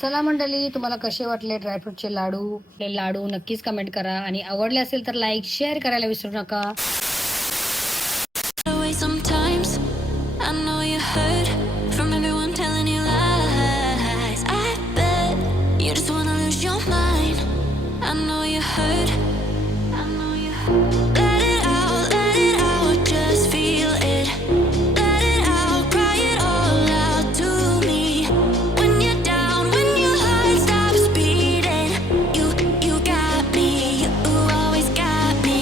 चला मंडळी, तुम्हाला कसे वाटले ड्रायफ्रूटचे लाडू? हे लाडू नक्कीच कमेंट करा आणि आवडले असेल तर लाईक शेअर करायला विसरू नका. Sometimes I know you heard from everyone telling you lies. I bet you just wanna lose your mind. I know you heard. I know you heard. Let it out, just feel it. Let it out, cry it all out to me. When you're down, when your heart stops beating, you got me, you always got me.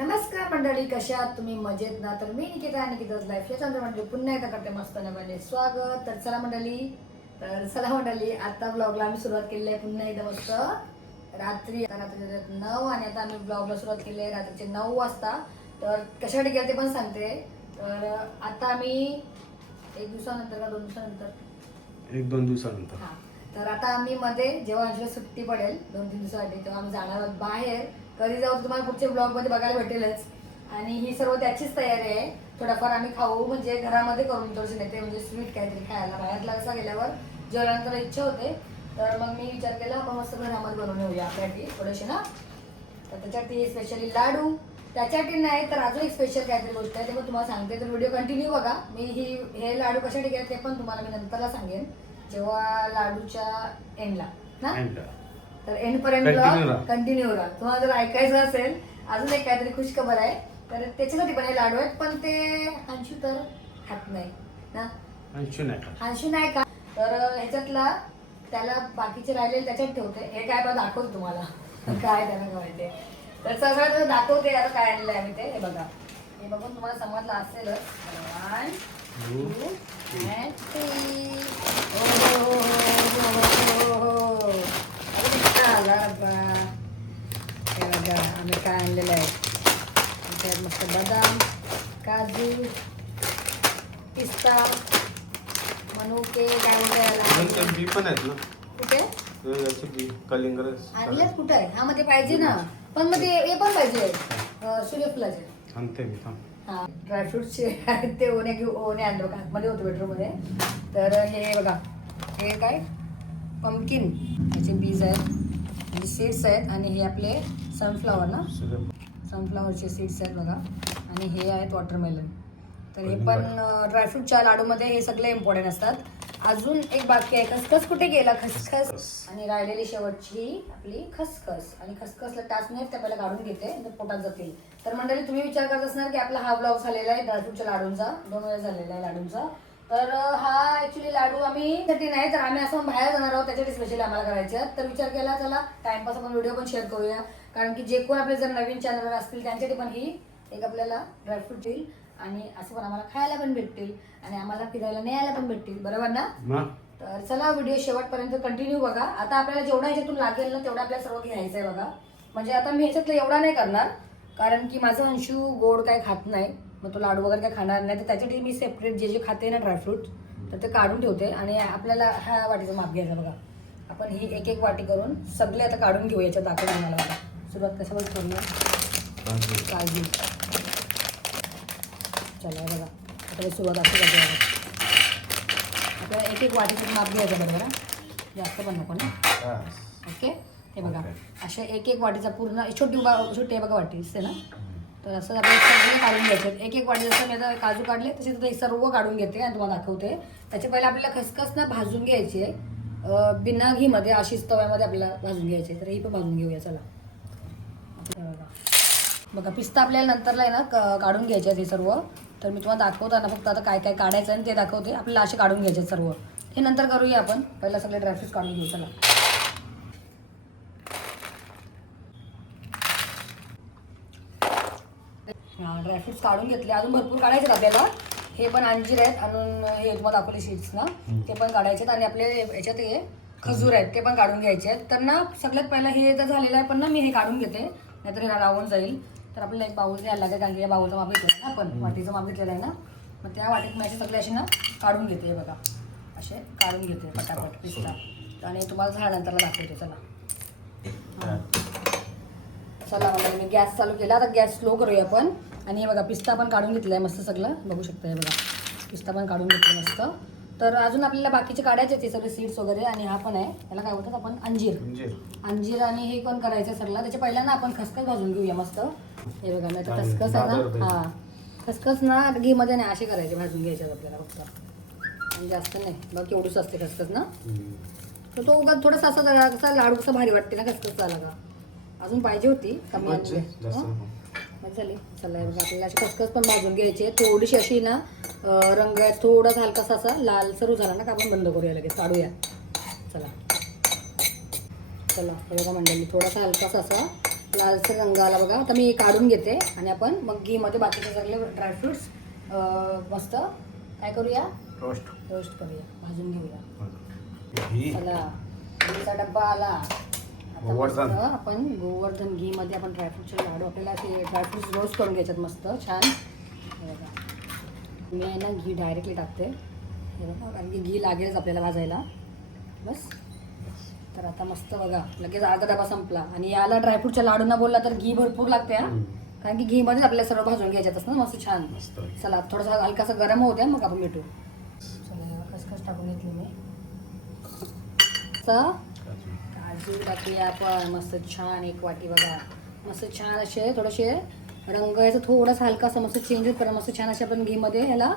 नमस्कार मंडळी, कशा आहात तुम्ही? मजेत ना? तर मी Nikita, Nikita's life या चंद्र मंडळी पुन्हा एकदा करते मस्त नव्याने स्वागत. तर चला मंडळी आता ब्लॉगला आम्ही सुरुवात केली आहे पुन्हा एकदा मस्त रात्री 9 आणि आता आम्ही ब्लॉगला सुरुवात केली आहे रात्रीचे 9 वाजता. तर कशासाठी केलं ते पण सांगते. तर आता आम्ही 1 दिवसानंतर का 2 दिवसानंतर 1-2 दिवसानंतर हां, तर आता आम्ही मध्ये जेव्हा आमची सुट्टी पडेल 2-3 दिवसासाठी तेव्हा आम्ही जाणार आहोत बाहेर. कधी जाऊ तुम्हाला पुढच्या ब्लॉगमध्ये बघायला भेटेलच. आणि ही सर्व त्याचीच तयारी आहे. थोडाफार आम्ही खाऊ म्हणजे घरामध्ये करून थोडीशी नेते म्हणजे स्वीट काहीतरी खायला. बाहेरला कसं गेल्यावर जेवल्यानंतर इच्छा होते. तर मग मी विचार केला आपण मस्त घरामध्ये बनवून येऊया आपल्यासाठी थोडेसे ना. तर त्याच्यासाठी स्पेशली लाडू, त्याच्यासाठी नाही तर अजून एक स्पेशल काहीतरी गोष्ट आहे ते पण तुम्हाला सांगते. तर व्हिडिओ कंटिन्यू बघा. मी हे लाडू कशासाठी केले ते पण तुम्हाला मी नंतरला सांगेन जेव्हा लाडूच्या एंडला ना. तर एंड पर्यंत कंटिन्यू राहा. तुम्हाला जर ऐकायचं असेल अजून एक काहीतरी खुशखबर आहे. तर त्याच्यासाठी पण हे लाडू आहेत पण ते अंशू तर खात नाही ना. अंशू नाही का. तर ह्याच्यातला त्याला बाकीचे राहिलेले त्याच्यात ठेवते. हे काय पण दाखवतो तुम्हाला काय त्यांना माहिती. तर सगळं दाखवते आता काय आणलंय आम्ही ते. हे बघा, हे बघून तुम्हाला समजलं असेलच. 1 2 3 आम्ही काय आणलेलं आहे त्यात मस्त बदाम, काजू, पिस्ता, मनुके काय म्हणतात बी पण आहेत ना. कुठे कलिंगड आणलेत? कुठे आहे? हा मध्ये पाहिजे ना. पण मग हे पण पाहिजे सूर्यफुलाचे. आणते मी थांब. हा, ड्रायफ्रुटचे आहेत ते ओणे आणलो का मध्ये होतो बेडरूम मध्ये. तर हे बघा, हे काय पंपकिन याचे बीज आहेत म्हणजे सीड्स आहेत. आणि हे आपले सनफ्लावर ना, सनफ्लावरचे सीड्स आहेत बघा. आणि हे आहेत वॉटरमेलन. तर हे पण ड्रायफ्रूटच्या लाडूमध्ये हे सगळे इम्पॉर्टंट असतात. अजून एक बाकी आहे खसखस. कुठे गेला खसखस? आणि राहिलेली शेवटची आपली खसखस. आणि खसखसला टाच नाही त्या पहिला काढून घेते तर पोटात जातील. तर मंडळी तुम्ही विचार करत असणार की आपला हा ब्लॉग झालेला आहे ड्रायफ्रूटच्या लाडूंचा, 2 वेळा झालेला आहे लाडूंचा. तर हा ऍक्च्युली लाडू आम्ही साठी नाही तर आम्ही असं बाहेर जाणार आहोत त्याच्यासाठी स्पेशली आम्हाला करायचे आहेत. तर विचार केला चला टाइमपास आपण व्हिडिओ पण शेअर करूया. कारण की जे कोण आपले जर नवीन चॅनलवर असतील त्यांच्यासाठी पण ही एक आपल्याला ड्रायफ्रूट येईल आणि असं पण आम्हाला खायला पण भेटतील आणि आम्हाला फिरायला न्यायला पण भेटतील. बरोबर ना? तर चला व्हिडिओ शेवटपर्यंत कंटिन्यू बघा. आता आपल्याला जेवढा ह्याच्यातून लागेल ना तेवढा आपल्याला सर्व घ्यायचं आहे बघा. म्हणजे आता मी ह्याच्यातलं एवढा नाही करणार कारण की माझं अंशू गोड काय खात नाही. मग तो लाडू वगैरे काय खाणार नाही. तर त्याच्यासाठी मी सेपरेट जे जे खाते ना ड्रायफ्रूट तर ते काढून ठेवते. आणि आपल्याला ह्या वाटीचं माप घ्यायचं बघा. आपण ही एक एक वाटी करून सगळे आता काढून घेऊ. याच्यात दाखवून आम्हाला बघा. सुरुवात कशावर करूया? काजू. चला बघा आता सुरुवात अशी करते. आपल्याला एक एक वाटीचं माप घ्यायचं बरोबर. जास्त पण नको ना. ओके, हे बघा अशा एक एक वाटीचा पूर्ण छोटी आहे बघा वाटी दिसते ना. तर असं आपल्याला सगळे काढून घ्यायचं. एक एक वाटी जसं मी आता काजू काढले तसे तर सर्व काढून घेते आणि तुम्हाला दाखवते. त्याच्या पहिला आपल्याला खसखस ना भाजून घ्यायची आहे बिना घीमध्ये. अशीच तव्यामध्ये आपल्याला भाजून घ्यायची आहे. तर ही पण भाजून घेऊया चला. बघा पिस्ता आपल्याला नंतरला आहे ना काढून घ्यायचे आहेत हे सर्व. तर मी तुम्हाला दाखवताना फक्त आता काय काय काढायचं आहे ते दाखवते. आपल्याला असे काढून घ्यायचे सर्व. हे नंतर करूया आपण. पहिला सगळे ड्रायफ्रूट्स काढून घेऊ चला. ड्रायफ्रूट्स काढून घेतले. अजून भरपूर काढायचे आपल्याला हे पण अंजीर आहेत आणून हे तुम्हाला दाखवले सीड्स ना ते पण काढायचे आहेत आणि आपले याच्यात हे खजूर आहेत ते पण काढून घ्यायचे आहेत. तर ना सगळ्यात पहिलं हे तर झालेलं आहे पण ना मी हे काढून घेते नाहीतर हे राहून जाईल. तर आपल्याला एक बाऊल घ्यायला लागेल कारण की या बाऊलचा माप घेतलं ना आपण वाटीचं माप घेतलेलं आहे ना मग त्या वाटीत मी असे सगळे असे ना काढून घेते बघा असे काढून घेते पटापट पिस्ता आणि तुम्हाला झाल्यानंतरला दाखवते. चला चला मला मी गॅस चालू केला आता गॅस स्लो करूया आपण. आणि हे बघा पिस्ता पण काढून घेतला आहे मस्त सगळं बघू शकता. हे बघा पिस्ता पण काढून घेतलं मस्त. तर अजून आपल्याला बाकीचे काढायचे ते सगळे सीड्स वगैरे आणि हा पण आहे याला काय बोलतात आपण अंजीर आणि हे पण करायचं सगळं. त्याच्या पहिला ना आपण खसखस भाजून घेऊया मस्त. हे बघा नाही तर खसखस आहे ना हां खसखस ना घीमध्ये नाही असे करायचे भाजून घ्यायचे आपल्याला फक्त आणि जास्त नाही बघ केवढूच असते खसखस ना. तर तो उगा थोडासा असा लाडू कसा भारी वाटते ना खसखस झाला का अजून पाहिजे होती कमी झाली. चला बघा आपल्याला अशी खसखस पण भाजून घ्यायची आहे थोडीशी अशी ना रंग थोडासा हलकासा असा लालसरू झाला ना का आपण बंद करूया लगेच काढूया. चला चला हे बघा मंडळी थोडासा हलकासा असा लालसर रंग आला बघा. आता मी काढून घेते आणि आपण मग घीमध्ये बाकीचे सगळे ड्रायफ्रुट्स मस्त काय करूया रोस्ट करूया भाजून घेऊया. चला घीचा डब्बा आला. आता आपण गोवर्धन घीमध्ये आपण ड्रायफ्रूटचे लाडू आपल्याला ते ड्रायफ्रुट्स रोस्ट करून घ्यायच्यात मस्त छान. हे बघा मी आहे ना घी डायरेक्टली टाकते हे बघा कारण की घी लागेलच आपल्याला भाजायला बस. तर आता मस्त बघा लगेच अर्धा डबा संपला. आणि याला ड्रायफ्रूटच्या लाडूंना बोलला तर घी भरपूर लागते हा कारण की घीमध्येच आपल्याला सर्व भाजून घ्यायच्यात ना मस्त छान. चला थोडासा हलकासा गरम होत्या मग आपण भेटू. चला खसखस टाकून घेतली मी काजू टाकूया आपण मस्त छान एक वाटी बघा मस्त छान असे थोडेसे रंग याचा थोडासा हलकासा मस्त चेंज करा मस्त छान असे आपण घीमध्ये ह्याला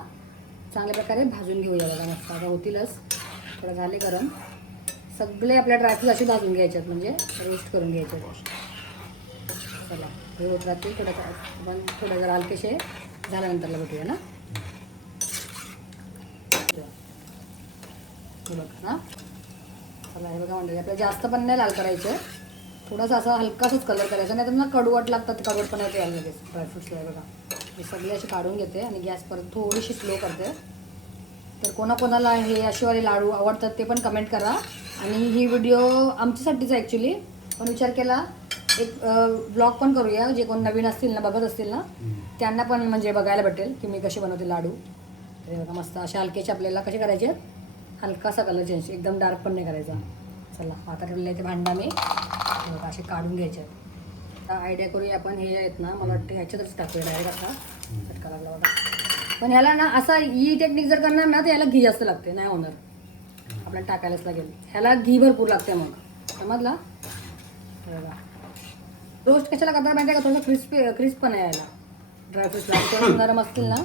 चांगल्या प्रकारे भाजून घेऊया बघा मस्त. आता होतीलच थोडं झाले गरम सगळे आपल्या ड्रायफ्रूट असे भाजून घ्यायच्यात म्हणजे रोस्ट करून घ्यायचे. चला हे होत राहतील थोडं जरा हलकेसे झाल्यानंतरला भेटूया ना. हे बघा ना चला हे बघा म्हणजे आपल्याला जास्त पण नाही लाल करायचं थोडासा असा हलकासाच कलर करायचा नाही तर ना कडवट लागतात कडवटपणा येते यायला लगेच ड्रायफ्रुट्सला. हे बघा हे सगळे असे काढून घेते आणि गॅस परत थोडीशी स्लो करते. तर कोणाकोणाला हे असेवाले लाडू आवडतात ते पण कमेंट करा. आणि ही व्हिडिओ आमच्यासाठीच आहे ॲक्च्युली पण विचार केला एक ब्लॉग पण करूया जे कोण नवीन असतील ना बघत असतील ना त्यांना पण म्हणजे बघायला भेटेल की मी कसे बनवते लाडू. हे बघा मस्त असे हलकेचे आपल्याला कसे करायचे हलकासा कलर चेंज एकदम डार्क पण नाही करायचा. चला आता ठेवलेले ते भांडा मी बघा असे काढून घ्यायचे. आता आयडिया करूया आपण हे आहेत ना मला वाटतं ह्याच्यातच टाकूया डायरेक्ट असा चटका लागला बघा. पण ह्याला ना असा ही टेक्निक जर करणार ना तर ह्याला घी जास्त लागते नाही होणार आपल्याला टाकायलाच लागेल. ह्याला घी भरपूर लागते मग समजला. बघा रोस्ट कशाला करतात माहिती आहे का थोडं क्रिस्प पण आहे यायला ड्रायफ्रूट्सला थोडं नरम असतील ना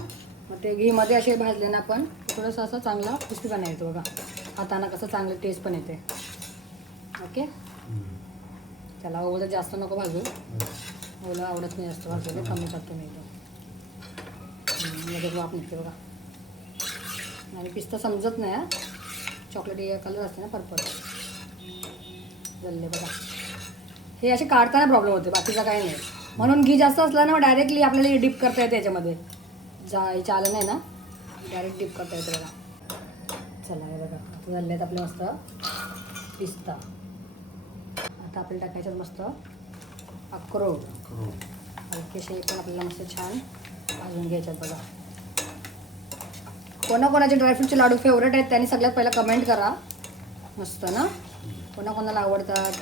मग ते घीमध्ये असे भाजले ना आपण थोडंसं असं चांगला क्रिस्पी पण येतो बघा हाताना कसं चांगलं टेस्ट पण येते. ओके चला ओलं जास्त नको भाजू ओलं आवडत नाही जास्त भाजू कमी करतो मी लगेच वाप निघते बघा. आणि पिस्ता समजत नाही हा चॉकलेटी कलर असते ना पर्पल जल्ले बघा हे असे काढताना प्रॉब्लेम होते बाकीचा काही नाही. म्हणून घी जास्त असला ना डायरेक्टली आपल्याला डिप करता येते याच्यामध्ये आलं नाही ना डायरेक्ट डिप करता येते बघा. चला हे बघा आता झाले आहेत आपले मस्त पिस्ता. आता आपल्याला टाकायच्यात मस्त अक्रोड हलकेसे पण आपल्याला मस्त छान भाजून घ्यायच्यात बघा. कोणाकोणाचे ड्रायफ्रूटचे लाडू फेवरेट आहेत त्यांनी सगळ्यात पहिला कमेंट करा मस्त ना कोणाकोणाला आवडतात.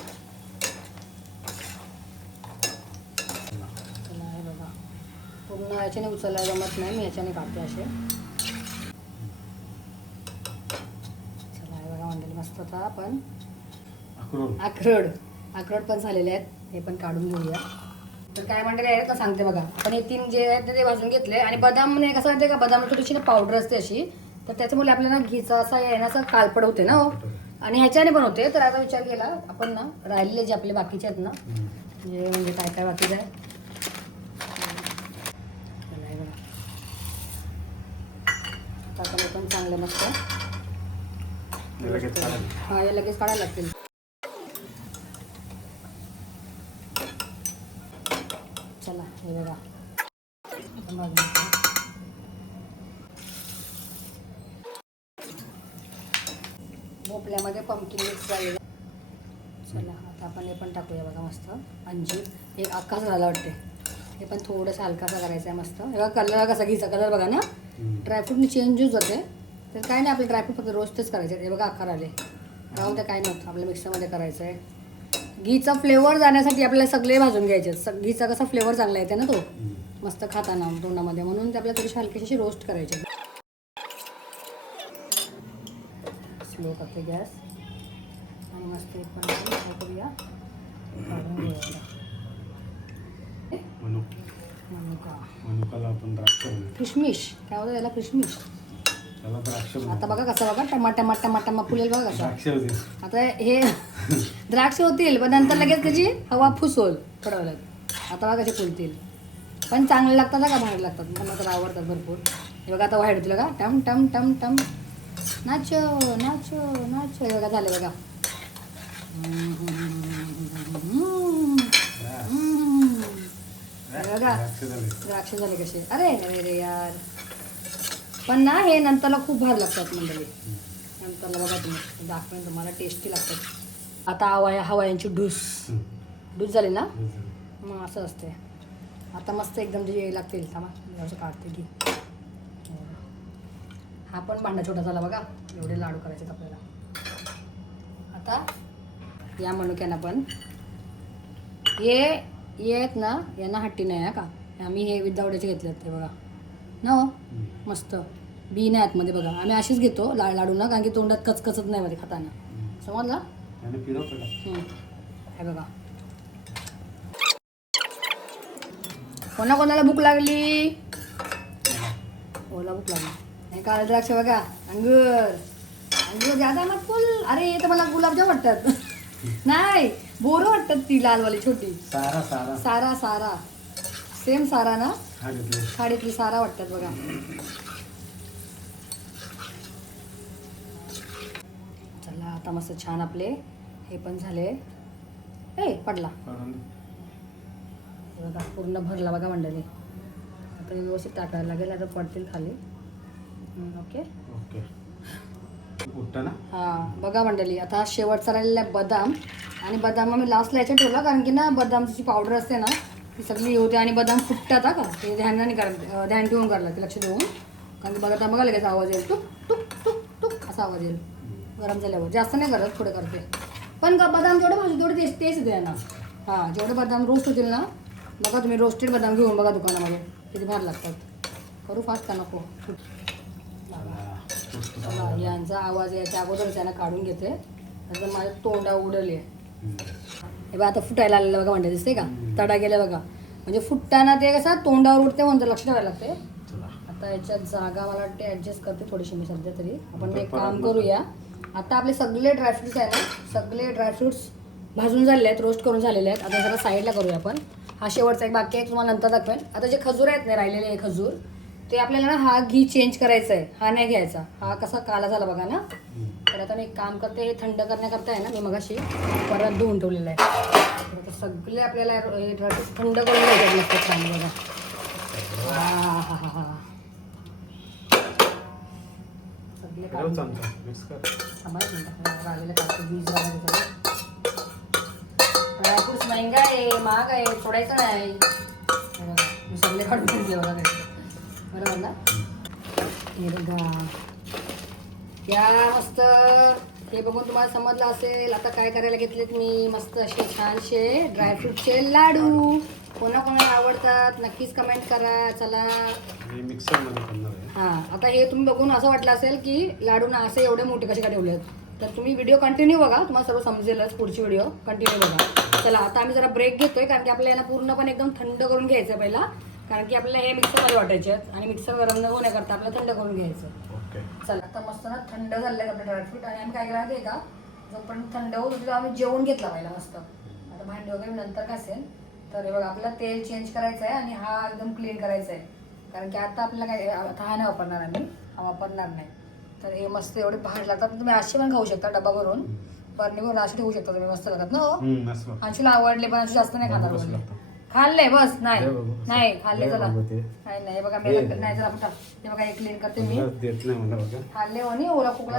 चला हे बघा पूर्ण याच्याने उचलायला जमत नाही मी याच्याने काढते असे. चला हे बघा मंडळी मस्त होता आपण अक्रोड पण झालेले आहेत हे पण काढून घेऊया. तर काय मंडळी आहेत का सांगते बघा पण हे 3 जे आहेत ते भाजून घेतले. आणि बदामने कसं माहिती का बदाम थोडीशी ना पावडर असते अशी तर त्याच्यामुळे आपल्याला घीचा असा येण्याचा कालपड होते ना हो आणि ह्याच्याने पण होते. तर आता विचार केला आपण ना राहिलेले जे आपले बाकीचे आहेत ना म्हणजे काय काय बाकीचं आहे आता आपण पण चांगलं मस्त हां हे लगेच काढायला लागतील. चला हे बघा भोपळ्यामध्ये पंपकिन मिक्स झालेलं. चला आता आपण हे पण टाकूया बघा मस्त. अंजीर एक अख्खाच झाला वाटते. हे पण थोडंसं हलकासा करायचं आहे मस्त. हे बघा कलर कसा घ्यायचा कलर बघा ना. ड्रायफ्रूटने चेंजच होते. तर काय नाही आपलं ड्रायफ्रूट फक्त रोस्टच करायचे. हे बघा आकार आले राहून ते काय नव्हतं. आपल्या मिक्सरमध्ये करायचं आहे. घीचा फ्लेवर जाण्यासाठी आपल्याला सगळे भाजून घ्यायचे. घीचा कसा फ्लेवर चांगला येते ना तो मस्त खाताना तोंडामध्ये, म्हणून ते आपल्याला थोडीशी हलकीशी अशी रोस्ट करायचे. स्लो करते गॅस आणि मस्त एक पण करूया. मनुकाला आपण द्राक्ष किशमिश काय होतं त्याला, किशमिश. त्याला द्राक्ष आता बघा कसं बघा टमाटा फुलेल बघा कसं. द्राक्ष होते. आता हे द्राक्ष होतील पण नंतर लगेच त्याची हवा फुसोल थोड्या वेळात. आता बघा कसे फुलतील पण चांगले लागतात ना का, बाहेर लागतात मला तर आवडतात भरपूर. हे बघा आता वाईट होतील बघा. टम टम टम टम नाचो नाचो नाचो. हे बघा झाले बघा. बघा द्राक्ष झाले कसे. अरे अरे रे यार, पण ना हे नंतरला खूप भारी लागतात मंडळी. नंतरला बघा तुम्ही दाखवेन तुम्हाला, टेस्टी लागतात. आता हवायांची ढूस झाली ना, मग असं असते. आता मस्त एकदम जे लागतील थांबा असं काढते की. हा पण भांडा छोटा झाला बघा. एवढे लाडू करायचे आपल्याला. आता या मनुक्यांना पण हे आहेत ना, यांना हट्टी नाही आहे का. आम्ही हे विदाउटचे घेतले ते बघा ना हो. मस्त बी नाही आतमध्ये बघा. आम्ही अशीच घेतो लाडू ना, कारण की तोंडात कचकचत नाही मध्ये खाताना. समजला. हे बघा कोणाला भूक लागली. ओला भूक लागली. हे काळे द्राक्ष बघा. अंगूर जादा मत फुल. अरे तर मला गुलाबजाम वाटतात. नाही बोरं वाटतात ती लालवाली छोटी. सारा सेम सारा ना, खाडीतली सारा वाटतात बघा. चला आता मस्त छान आपले हे पण झाले. पडला बघा, पूर्ण भरला बघा मंडळी. आता व्यवस्थित टाकायला लागेल, आता पडतील खाली. ओके हां बघा मंडळी. आता शेवटचा राहिलेला बदाम, आणि बदाम मी लास्टला याच्यात ठेवला कारण की ना बदामची पावडर असते ना ती सगळी होते आणि बदाम फुटतात का ते ध्यान ठेवून करायला ते लक्ष देऊन. कारण की बघा बघा लगेच आवाज येईल टुक टुक टुक टुक असा आवाज येईल गरम झाल्यावर. जास्त नाही करत, थोडे करते. पण बदाम जेवढे भाजी तेवढे टेस्ट येते ना. हां जेवढे बदाम रोस्ट होतील ना, बघा तुम्ही रोस्टेड बदाम घेऊन बघा दुकानामध्ये किती भार लागतात. करू फास्ट का नको. यांचा आवाज याच्या अगोदर त्यांना काढून घेते. नंतर माझ्या तोंडा उडले. हे बघा आता फुटायला आलेलं बघा म्हणते, दिसते का तडा गेले बघा. म्हणजे फुटताना ते कसं तोंडावर उडते म्हणतं, लक्ष ठेवायला लागते. आता याच्यात जागा मला वाटते ॲडजस्ट करते थोडीशी मी सध्या तरी. आपण एक काम करूया. आता आपले सगळे ड्रायफ्रुट्स आहेत ना, सगळे ड्रायफ्रुट्स भाजून झालेले आहेत, रोस्ट करून झालेले आहेत. आता जरा साईडला करूया आपण. हा शेवटचा एक बाकी आहे, तुम्हाला नंतर दाखवेन. आता जे खजूर आहेत ना राहिलेले हे खजूर, ते आपल्याला ना हा घी चेंज करायचा आहे. हा नाही घ्यायचा. हा कसा काला झाला बघा ना. तर आता मी एक काम करते, हे थंड करण्याकरता आहे ना मी मगाशी परत धुवून ठेवलेलं आहे. तर सगळे आपल्याला हे थंड करून घ्यायचं मस्त छान बघा. हा सगळे राहिलेलं काढते. बीज ड्रायफ्रुट्स महंगा आहे, महाग आहे, सोडायचं नाही. मी सगळे काढून घेतले बघा बरोबर ना. हे बघा या मस्त. हे बघून तुम्हाला समजलं असेल. आता काय करायला घेतलेत मी मस्त असे छानसे ड्रायफ्रूटचे लाडू. कोणाकोणाला आवडतात नक्कीच कमेंट करा. चला मिक्सरमध्ये करणार आहे. हां आता हे तुम्ही बघून असं वाटलं असेल की लाडू ना असे एवढे मोठे कसे का ठेवले आहेत, तर तुम्ही व्हिडिओ कंटिन्यू बघा, तुम्हाला सर्व समजेलच. पुढची व्हिडिओ कंटिन्यू बघा. चला आता आम्ही जरा ब्रेक घेतोय कारण की आपल्याला पूर्णपणे एकदम थंड करून घ्यायचं आहे पहिला. कारण की आपल्याला हे मिक्सरमध्ये वाटायचे आहेत आणि मिक्सर गरम न होण्याकरता आपल्याला थंड करून घ्यायचं. चला आता मस्त ना थंड झाले आपले ड्रायफ्रूट. आणि आम्ही काय करायचं आहे का, जोपर्यंत थंड होत होतो आम्ही जेवण घेतला पहिला मस्त. आता भांडी वगैरे नंतर घासेल. तर हे बघा आपल्याला तेल चेंज करायचं आहे आणि हा एकदम क्लीन करायचा आहे. कारण की आता आपल्याला काय आता हा नाही वापरणार आम्ही, हा वापरणार नाही. तर हे मस्त एवढे बाहेर लागतात. तुम्ही असे पण खाऊ शकता, डबा भरून बरणी भरून असे ठेवू शकता तुम्ही. मस्त लागतात ना हो. अंशूला आवडले पण अंशू जास्त नाही खाणार आवडले. खाल्ले बस नाही नाही खाल्ले. चला नाही नाही बघा मी नाही जरा फुटा. ते बघा हे क्लीन करते मी. खाल्ले आणि ओला खोकला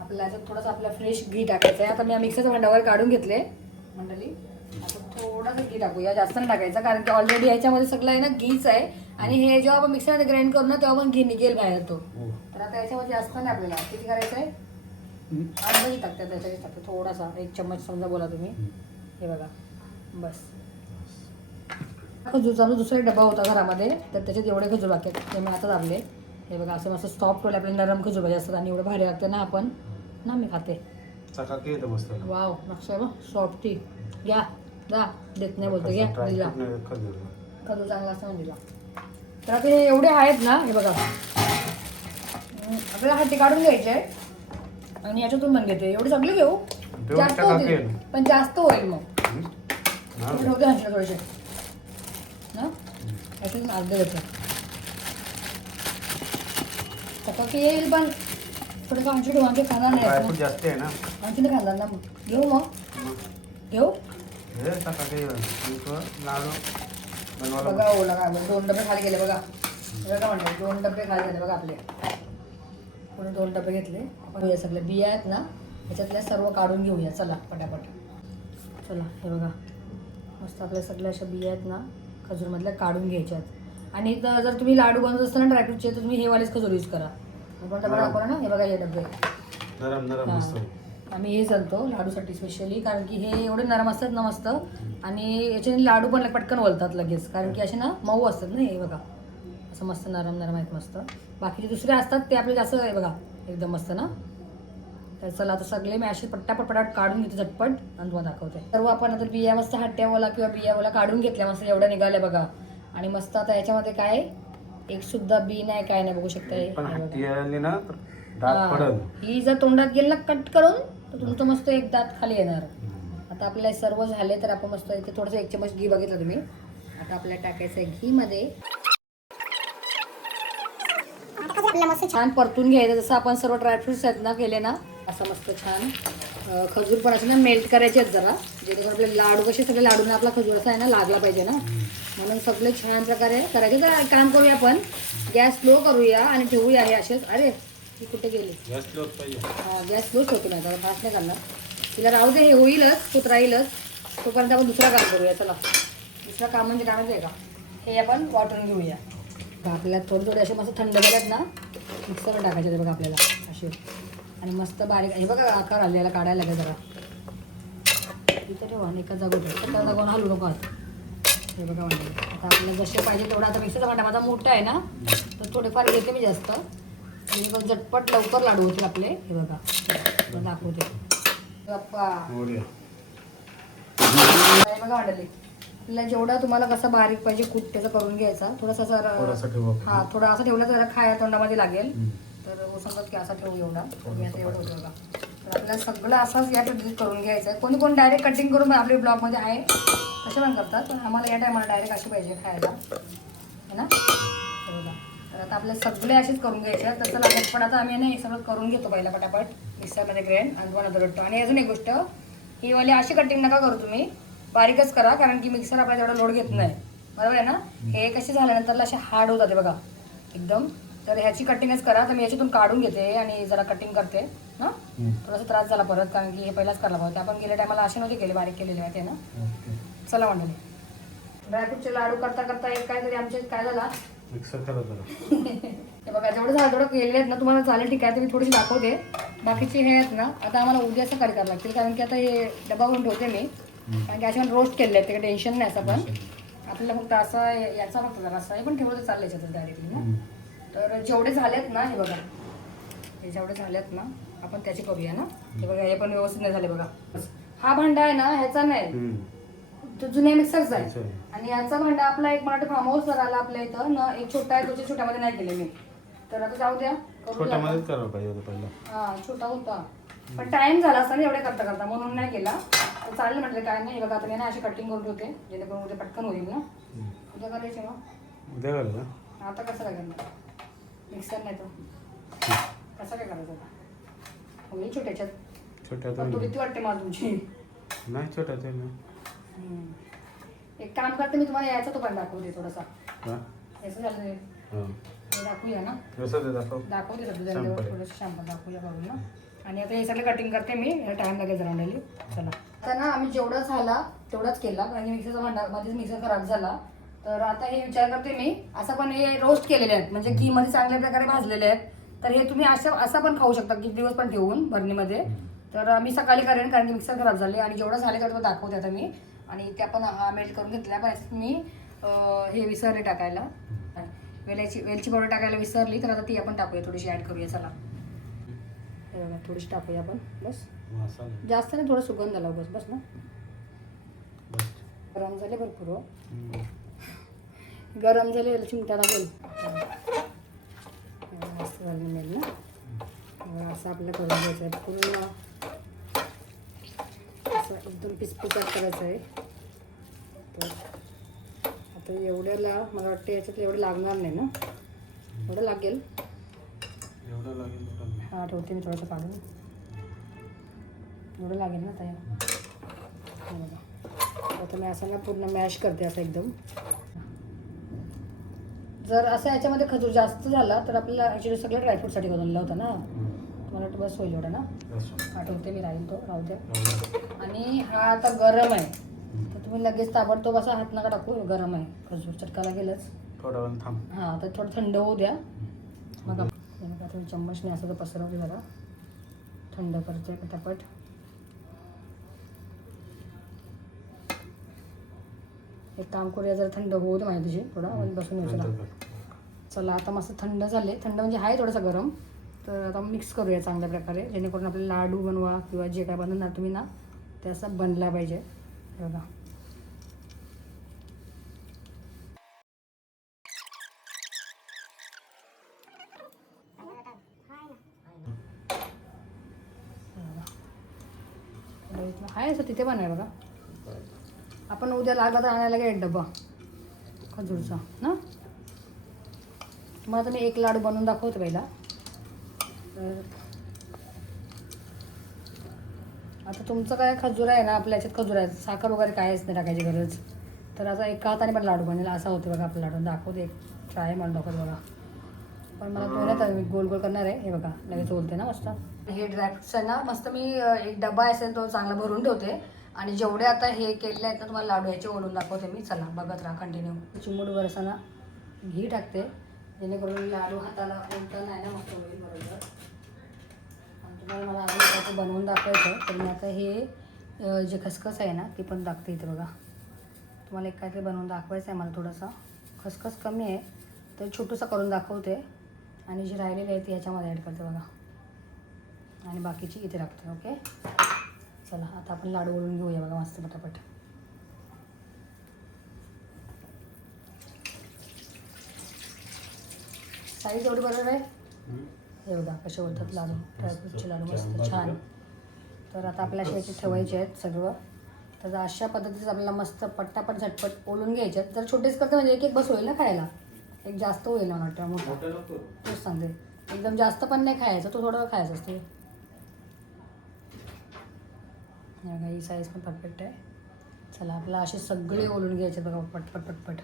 आपल्या आपल्याला याच्यात थोडंसं आपलं फ्रेश घी टाकायचं आहे. आता मी मिक्सरच्या भांड्यावर काढून घेतले मंडळी. आता थोडंसं घी टाकूया, जास्त नाही टाकायचं कारण की ऑलरेडी ह्याच्यामध्ये सगळं आहे ना घीच आहे. आणि हे जेव्हा आपण मिक्सरमध्ये ग्राइंड करू ना तेव्हा पण घी निघेल बाहेर तो. हो. तर आता याच्यामध्ये जास्त नाही आपल्याला किती करायचं आहे, अंदाजे टाकतात त्याच्यात टाकतो थोडासा, 1 चम्मच समजा बोला तुम्ही. हे बघा बस. खजूरचा दुसरा एक डबा होता घरामध्ये, तर त्याच्यात एवढे खजूर लागतात ते मी आता दाबले. हे बघा असं मस्त सॉफ्ट होईल, आपले नरम खजूर पाहिजे असतात आणि एवढं भारी लागतं ना आपण ना, मी खाते. चकाकी येतं मस्त. वाव नक्षा बघ सॉफ्टी. घ्या जा देत नाही बोलतो, घ्या दिला खजूर चांगला असं म्हणून दिला. तर आता हे एवढे आहेत ना, हे बघा आपल्याला हाती काढून घ्यायचे आहे आणि याच्यातून पण घेते. एवढे सगळे घेऊ, जास्त होतील पण जास्त होईल मग. ठेवते हांशीला थोडेसे ना, याच्यातून अर्धे घेते. चकाकी येईल पण थोडंसं हांशी ठेवू, आणखी खाणार नाही जास्त आहे ना, आणखी नाही खाणार ना. मग घेऊ, मग घेऊ बघा. ओला काय 2 डबे खाली गेले बघा. बघा म्हणतात 2 डबे खाली गेले बघा आपले. कोणी 2 डबे घेतले. आपण हे सगळे बिया आहेत ना ह्याच्यातल्या सर्व काढून घेऊया. चला पटापट चला. हे बघा मस्त आपल्या सगळ्या अशा बिया आहेत ना खजूरमधल्या काढून घ्यायच्यात. आणि जर तुम्ही लाडू बनवत असताना ड्रायफ्रूटचे तर तुम्ही हे वालेच खजूर यूज करा. आपण डबा दाखवला ना, हे बघा हे डबे नरम नरम मस्त. आम्ही हे चालतो लाडूसाठी स्पेशली, कारण की हे एवढे नरम असतात ना मस्त. आणि याच्याने लाडू पण पटकन वळतात लगेच, कारण की असे ना मऊ असतात ना. हे बघा असं मस्त नरम नरम आहेत मस्त. बाकीचे दुसरे असतात ते आपले जास्त आहे बघा एकदम मस्त ना. तर चला आता सगळे मी असे पटापट काढून घेते झटपट आणि तुम्हाला दाखवते. सर्व आपण आता बिया मस्त हट्ट्यावाला किंवा बियावाला काढून घेतल्या मस्त, एवढ्या निघाल्या बघा. आणि मस्त आता याच्यामध्ये काय एक सुद्धा बी नाही, काय नाही, बघू शकता. ही जर तोंडात गेली ना कट करून तर तुमचं मस्त एक दात खाली येणार. आता आपल्याला सर्व झाले तर आपण मस्त इथे थोडंसं 1 चम्मच घी बघितलं तुम्ही. आता आपल्याला टाकायचं आहे घी मध्ये, छान परतून घ्यायचं. जसं आपण सर्व ड्रायफ्रुट्स आहेत ना केले ना असं मस्त छान. खजूर पण असे ना मेल्ट करायचे आहेत जरा, जेणेकरून आपले लाडू कसे सगळे लाडूंना आपला खजूर असा आहे ना लागला पाहिजे ना, म्हणून सगळे छान प्रकारे करायचे. तर काम करूया आपण, गॅस स्लो करूया आणि ठेवूया हे असेच. अरे ती कुठे गेली? गॅस स्लोच होतो नाही तर फास्ट नाही करणार तिला. राहू दे, हे होईलच, होत राहीलच. तोपर्यंत आपण दुसरा काम करूया. चला दुसरा काम म्हणजे काय माहिती आहे का, हे आपण वाटून घेऊया. आपल्याला थोडे असे मस्त थंड झाल्यात ना मिक्सरवर टाकायचे ते बघा आपल्याला असे. आणि मस्त बारीक हे बघा आकार आलेला काढायला लागेल जरा. इथं ठेवा आणि एका जागोवर ठेवा, त्या जागोवर हलू नको आता. हे बघा म्हणजे आता आपल्याला जसे पाहिजे तेवढा. आता मिक्सरचा भांडा माझा मोठा आहे ना तर थोडेफार घेते मी जास्त, आणि झटपट लवकर लाडू होतील आपले. हे बघा दाखवते बाप्पा. बघा वाटले आपल्याला जेवढा तुम्हाला कसा बारीक पाहिजे कूट त्याचा करून घ्यायचा. थोडासा हा थोडा असं ठेवला तर जरा खाया तोंडामध्ये लागेल. तर समजत की असा ठेवू एवढा. मी आता एवढं होतं बघा. तर आपल्याला सगळं असंच या पद्धतीत करून घ्यायचं आहे. कोणी कोण डायरेक्ट कटिंग करून पण आपल्या ब्लॉगमध्ये आहे तसे पण करतात, पण आम्हाला या टायमाला डायरेक्ट अशी पाहिजे खायला है ना. तर आता आपल्याला सगळे असेच करून घ्यायचे. तर चला पण आता आम्ही हे सगळं करून घेतो पहिला पटापट मिक्सरमध्ये ग्राइंड आणि तुम्हाला दरटतो. आणि अजून एक गोष्ट, ही वाली अशी कटिंग नका करू तुम्ही, बारीकच करा, कारण की मिक्सर आपल्याला तेवढा लोड घेत नाही. बरोबर आहे ना. हे कसे झाल्यानंतर असे हार्ड होत जाते बघा एकदम. तर ह्याची कटिंगच करा. तर मी याच्यातून काढून घेते आणि जरा कटिंग करते ना. थोडासा त्रास झाला परत, कारण की हे पहिलाच करायला पाहिजे. आपण गेल्या टायमाला असे नव्हते केले, बारीक केलेले आहेत ना. चला मंडळी, ड्रायफ्रूटचे लाडू करता करता एक काहीतरी आमचे काय झाला मिक्सर करा हे बघा जेवढं झालं तेवढं केलेले आहेत ना. तुम्हाला चालेल ठीक आहे, तर मी थोडीशी दाखवते. बाकीचे हे आहेत ना आता आम्हाला उद्या सकाळी करावं लागतील, कारण की आता हे डबावून ठेवते मी, कारण की अशा रोस्ट केलेले आहेत. ते काही टेन्शन नाही असं. पण आपल्याला फक्त असं याचा फक्त जरा असं हे पण ठेवलं तर चाललं याच्यातच डायरेक्टली ना. तर जेवढे झालेत ना हे बघा, हे जेवढे झालेत ना आपण त्याची करूया ना. हे बघा हे पण व्यवस्थित नाही झाले बघा. हा भांडा आहे ना ह्याचा नाही, तो जुन्या मिक्सरचा आहे. आणि याचा भांडा आपला एक मराठी फार्म हाऊस आला आपल्या इथं ना, एक छोटा आहे, तो छोट्यामध्ये नाही केले मी. तर आता जाऊ द्या, छोट्यामध्येच करायला पाहिजे पहिला. हा छोटा होता पण टाइम झाला असता ना एवढे करता करता, म्हणून नाही केला. तर चालेल म्हटलं काय नाही. बघा आता मी ना अशी कटिंग करून ठेवते, जेणेकरून उद्या पटकन होईल ना. उद्या करायचे मग उद्या करा. आता कसं काय करणार, मिक्सर नाही तर कसं काय करायचं आता. होईल छोट्याच्यात. छोट्यात तू किती वाटते मला तुमची? नाही छोट्यात आहे ना. एक काम करते मी, तुम्हाला यायचा तो पण दाखवते थोडासा. याचं झालं दाखवूया ना. दाखवते थोडंसं शॅम्पल दाखवूया बघून ना. आणि आता हे सगळं कटिंग करते मी, टाइम लागेल जरा मंडळी. चला आता ना आम्ही जेवढा झाला तेवढाच केला, कारण मिक्सरचा भांडा मध्येच मिक्सर खराब झाला. तर आता हे विचार करते मी, असं पण हे रोस्ट केलेले आहेत, म्हणजे घी मध्ये चांगल्या प्रकारे भाजलेले आहेत. तर हे तुम्ही असं पण खाऊ शकता, किती दिवस पण ठेवून भरणीमध्ये. तर मी सकाळी करेन, कारण की मिक्सर खराब झाले. आणि जेवढं झाले तेवढं दाखवते आता मी. आणि त्या पण मेल्ट करून घेतल्या, पण मी हे विसरले टाकायला, वेलची पावडर टाकायला विसरली. तर आता ती आपण टाकूया, थोडीशी ऍड करूया. चला हे बघा, थोडीशी टाकूया आपण, बस. मसाला जास्त नाही, थोडं सुगंध आला बस, बस ना. बस. गरम झाले भरपूर हो, गरम झाले, चिमटा लागेल. मस्त झालं मिळेल ना. असं आपल्याला करून घ्यायचं आहे पूर्ण, असं एकदम पिसपिसाट करायचं आहे. तर आता एवढ्याला मला वाटतं याच्यात एवढं लागणार नाही ना, एवढं लागेल. एवढं लागेल एवढं नाही. हां ठेवते मी थोडंसं काढून, एवढं लागेल ना तयार. बघा आता मी असं ना पूर्ण मॅश करते असं एकदम. जर असं याच्यामध्ये खजूर जास्त झाला तर आपल्याला ॲक्च्युली सगळं ड्रायफ्रूटसाठी बनवलेला होता ना. मला वाटतं बस होईल एवढा ना, आठवते मी, राहील तो, राहू द्या. आणि हा आता गरम आहे, तर तुम्ही लगेच ताबडतोब असा हात नका टाकू, गरम आहे खजूर, चटका लागेलच. थोडा वेळ थांब. हां तर थोडं थंड होऊ द्या. बघा तुम्ही चम्मचने असं तर पसरवते, जरा थंड करते पटापट. एक काम करूया, जरा थंड होऊ दे माझ्या तुझी, थोडा म्हणजे बसून येऊ. चला चला आता मस्त थंड झाले, थंड म्हणजे आहे थोडंसं गरम. तर आता मिक्स करूया चांगल्या प्रकारे, जेणेकरून आपले लाडू बनवा किंवा जे काय बनवणार तुम्ही ना, ते असं बनला पाहिजे. बघा आहे असं तिथे पण आहे बघा. आपण उद्या लागला तर आणायला गेला डब्बा खजूरचा ना. तुम्हाला तर मी एक लाडू बनवून दाखवते पहिला. तर आता तुमचं काय खजूर आहे ना, आपल्या याच्यात खजूर आहे, साखर वगैरे कायच नाही टाकायची गरज. तर आता एका हाताने पण लाडू बनेल असा होते बघा आपला लाडू. दाखवते, एक ट्राय म्हणून दाखवते बघा. पण मला दोन येतात, मी गोल गोल करणार आहे. हे बघा लगेच बोलते ना मस्त. हे ड्रायफ्रुट्स आहे ना, मस्त मी एक डबा असेल तो चांगला भरून ठेवते. आणि जेवढे आता हे केलेले आहेत ना, तुम्हाला लाडू याचे ओढून दाखवते मी. चला बघत राहा कंटिन्यू. चिमूटभर असं ना घी टाकते, जेणेकरून लाडू हाताला ओढता नाही ना, मस्त होईल बरोबर. आणि तुम्हाला मला अजून काय बनवून दाखवायचं आहे, तर मी आता हे जे खसखस आहे ना ती पण टाकते इथे बघा. तुम्हाला एक काहीतरी बनवून दाखवायचं आहे मला. थोडंसं खसखस कमी आहे तर छोटंसं करून दाखवते. आणि जी राहिलेली आहे ती ह्याच्यामध्ये ॲड करते बघा, आणि बाकीची इथे टाकते. ओके चला आता आपण लाडू वळून घेऊया बघा मस्त पटापट. साईज एवढी बरोबर आहे. हे बघा कसे होतात लाडू, ड्रायफ्रूटचे लाडू मस्त छान. तर आता आपल्याला असे याचे ठेवायचे आहेत सगळं. तर अशा पद्धतीचं आपल्याला मस्त पटापट झटपट ओलून घ्यायचे आहेत. जर छोटेच करते म्हणजे एक एक बस होईल ना खायला, एक जास्त होईल ना वाटतं मोठा. तोच सांगते, एकदम जास्त पण नाही खायचं, तो थोडं खायचं असते. ही साईज पण परफेक्ट आहे. चला आपल्याला असे सगळे ओलून घ्यायचे बघा पटपट पटपट.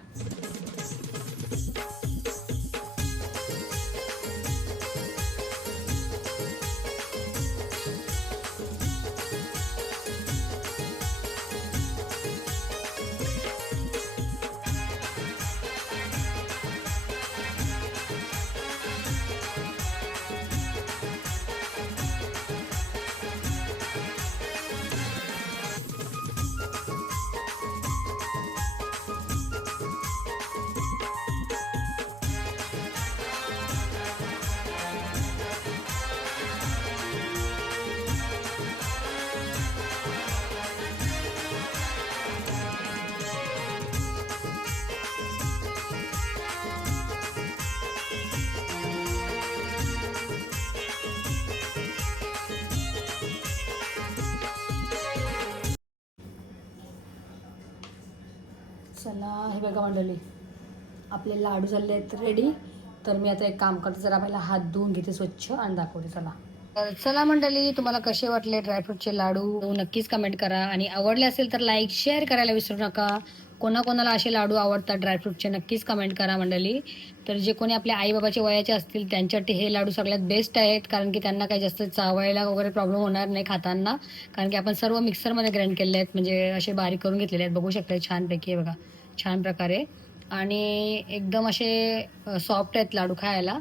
चला हे बघा मंडळी, आपले लाडू झाले आहेत रेडी. तर मी आता एक काम करते, जरा पहिला हात धुवून घेते स्वच्छ आणि दाखवते. चला तर चला मंडळी, तुम्हाला कसे वाटले ड्रायफ्रूटचे लाडू नक्कीच कमेंट करा. आणि आवडले असेल तर लाईक शेअर करायला विसरू नका. कोणाकोणाला असे लाडू आवडतात ड्रायफ्रूटचे नक्कीच कमेंट करा मंडळी. तर जे कोणी आपल्या आईबाबाच्या वयाचे असतील त्यांच्यासाठी हे लाडू सगळ्यात बेस्ट आहेत, कारण की त्यांना काही जास्त चावायला वगैरे प्रॉब्लेम होणार नाही खाताना, कारण की आपण सर्व मिक्सरमध्ये ग्राइंड केले आहेत, म्हणजे असे बारीक करून घेतलेले आहेत. बघू शकता छानपैकी आहे बघा, छान प्रकारे, आणि एकदम असे सॉफ्ट आहेत लाडू खायला.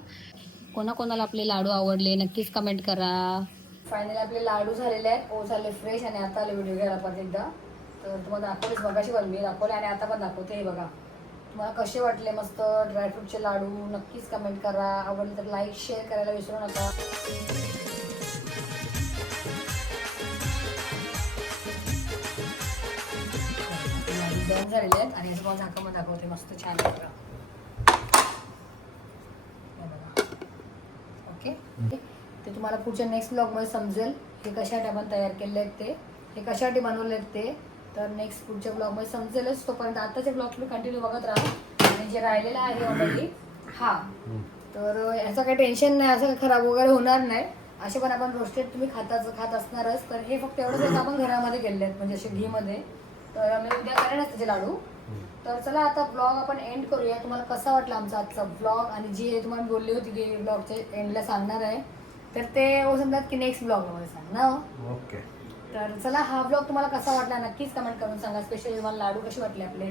कोणाकोणाला आपले लाडू आवडले नक्कीच कमेंट करा. फायनली आपले लाडू झालेले आहेत, ओ झाले फ्रेश, आणि आता आले व्हिडिओ घ्यायला परत एकदा. तर तुम्हाला दाखवलेच, मगाशी पण मी दाखवले आणि आता पण दाखवते. हे बघा, तुम्हाला कसे वाटले मस्त ड्रायफ्रूटचे लाडू नक्कीच कमेंट करा. आवडले तर लाईक शेअर करायला विसरू नका. डन झालेले आहेत आणि तुम्हाला झाकामध्ये दाखवते, मस्त छान आहे बघा. ओके, ते तुम्हाला पुढच्या नेक्स्ट ब्लॉगमध्ये समजेल हे कशासाठी आपण तयार केले आहेत ते, हे कशासाठी बनवले आहेत ते. तर नेक्स्ट पुढच्या ब्लॉगमध्ये समजेलच. तोपर्यंत आताचे ब्लॉग तुम्ही कंटिन्यू बघत राहा. आणि जे राहिलेलं आहे ऑलरेडी तर याचं काही टेन्शन नाही, असं काही खराब वगैरे होणार नाही. असे पण आपण रोस्टेड तुम्ही खात असणारच. तर हे फक्त एवढंच आपण घरामध्ये केले आहेत, म्हणजे असे घीमध्ये. तर मी उद्या करेनच त्याचे लाडू. तर चला आता ब्लॉग आपण एंड करूया. तुम्हाला कसा वाटला आमचा आजचा ब्लॉग, आणि जी तुम्हाला बोलली होती की ब्लॉगचे एंडला सांगणार आहे, तर ते समजतात की नेक्स्ट ब्लॉगमध्ये सांगणार. ओके. तर चला, हा ब्लॉग तुम्हाला कसा वाटला नक्कीच कमेंट करून सांगा. स्पेशली तुम्हाला लाडू कसे वाटले आपले,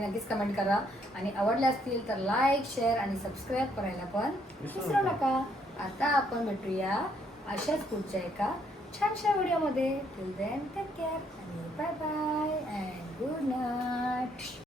नक्कीच कमेंट करा. आणि आवडले असतील तर लाईक शेअर आणि सबस्क्राईब करायला पण विसरू नका. आता आपण भेटूया अशाच पुढच्या एका छानशा व्हिडिओमध्ये. टिल देन टेक केअर आणि bye bye and good night.